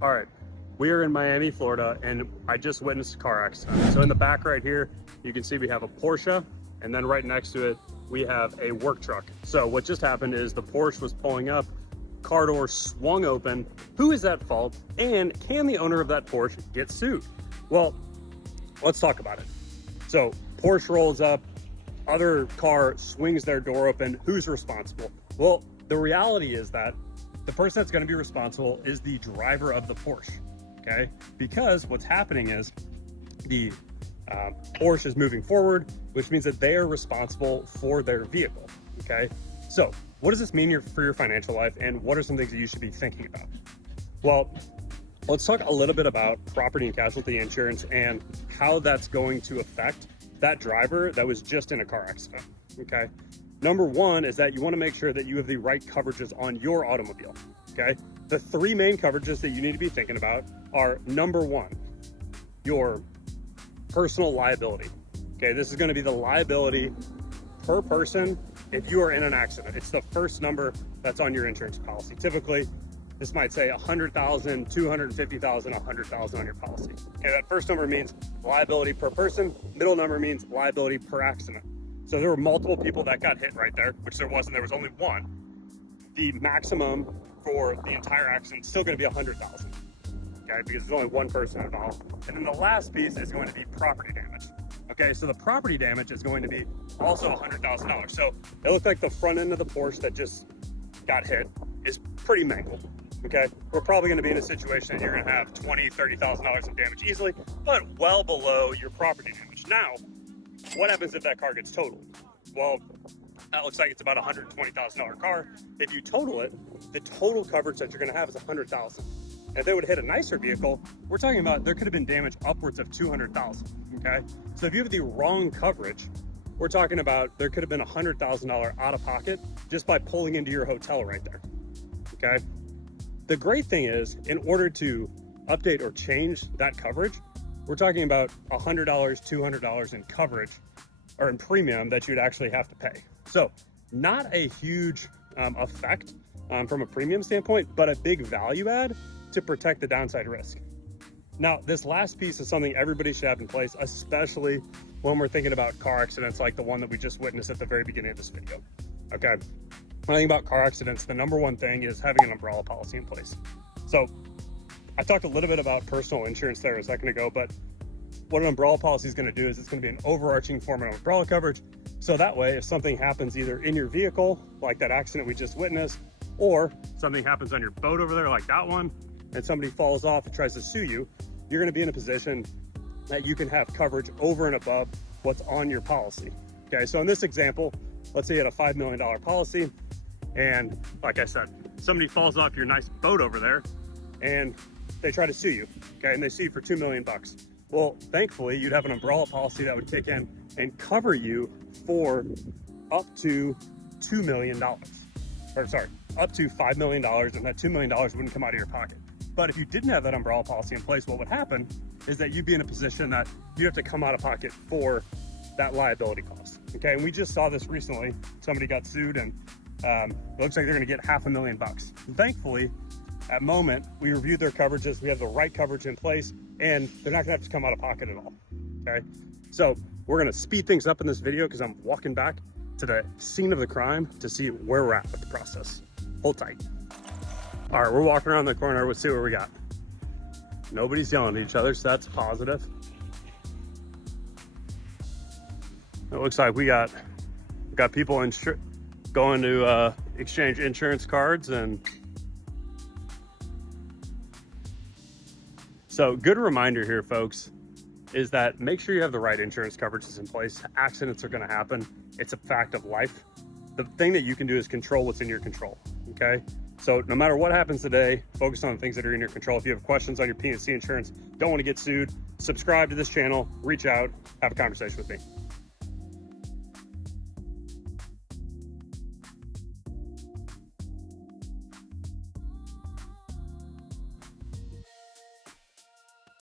All right, we are in Miami, Florida, and I just witnessed a car accident. So in the back right here, you can see we have a Porsche, and then right next to it, we have a work truck. So what just happened is the Porsche was pulling up, car door swung open. Who is at fault? And can the owner of that Porsche get sued? Well, let's talk about it. So Porsche rolls up, other car swings their door open. Who's responsible? Well, the reality is that the person that's going to be responsible is the driver of the Porsche, okay? Because what's happening is the Porsche is moving forward, which means that they are responsible for their vehicle, okay? So what does this mean for your financial life, and what are some things that you should be thinking about? Well, let's talk a little bit about property and casualty insurance and how that's going to affect that driver that was just in a car accident, okay? Number one is that you want to make sure that you have the right coverages on your automobile, okay? The three main coverages that you need to be thinking about are, number one, your personal liability, okay? This is going to be the liability per person if you are in an accident. It's the first number that's on your insurance policy. Typically, this might say 100,000, 250,000, 100,000 on your policy. Okay, that first number means liability per person. Middle number means liability per accident. So there were multiple people that got hit right there, which there wasn't. There was only one. The maximum for the entire accident is still going to be 100,000. Okay, because there's only one person involved. And then the last piece is going to be property damage. Okay, so the property damage is going to be also $100,000. So it looked like the front end of the Porsche that just got hit is pretty mangled. Okay, we're probably going to be in a situation that you're going to have $20,000, $30,000 in damage easily, but well below your property damage. Now, what happens if that car gets totaled? Well, that looks like it's about a $120,000 car. If you total it, the total coverage that you're going to have is $100,000. If they would hit a nicer vehicle, we're talking about there could have been damage upwards of $200,000. Okay, so if you have the wrong coverage, we're talking about there could have been $100,000 out of pocket just by pulling into your hotel right there. Okay, the great thing is, in order to update or change that coverage, we're talking about $100, $200 in coverage or in premium that you'd actually have to pay. So not a huge effect from a premium standpoint, but a big value add to protect the downside risk. Now, this last piece is something everybody should have in place, especially when we're thinking about car accidents like the one that we just witnessed at the very beginning of this video. Okay, when I think about car accidents, the number one thing is having an umbrella policy in place. So I talked a little bit about personal insurance there a second ago, but what an umbrella policy is going to do is it's going to be an overarching form of umbrella coverage. So that way, if something happens either in your vehicle, like that accident we just witnessed, or something happens on your boat over there like that one, and somebody falls off and tries to sue you, you're going to be in a position that you can have coverage over and above what's on your policy. Okay, so in this example, let's say you had a $5 million policy, and like I said, somebody falls off your nice boat over there and they try to sue you, okay, and they sue you for $2 million. Well, thankfully, you'd have an umbrella policy that would kick in and cover you for up to $2 million. Or sorry, up to $5 million, and that $2 million wouldn't come out of your pocket. But if you didn't have that umbrella policy in place, what would happen is that you'd be in a position that you have to come out of pocket for that liability cost. Okay, and we just saw this recently. Somebody got sued, and it looks like they're going to get $500,000. And thankfully, at moment, we reviewed their coverages. We have the right coverage in place, and they're not going to have to come out of pocket at all. Okay, so we're going to speed things up in this video because I'm walking back to the scene of the crime to see where we're at with the process. Hold tight. All right, we're walking around the corner. Let's see what we got. Nobody's yelling at each other, so that's positive. It looks like we got people going to exchange insurance cards, and so good reminder here, folks, is that make sure you have the right insurance coverages in place. Accidents are going to happen. It's a fact of life. The thing that you can do is control what's in your control. Okay, so no matter what happens today, focus on the things that are in your control. If you have questions on your P&C insurance, don't want to get sued, subscribe to this channel, reach out, have a conversation with me.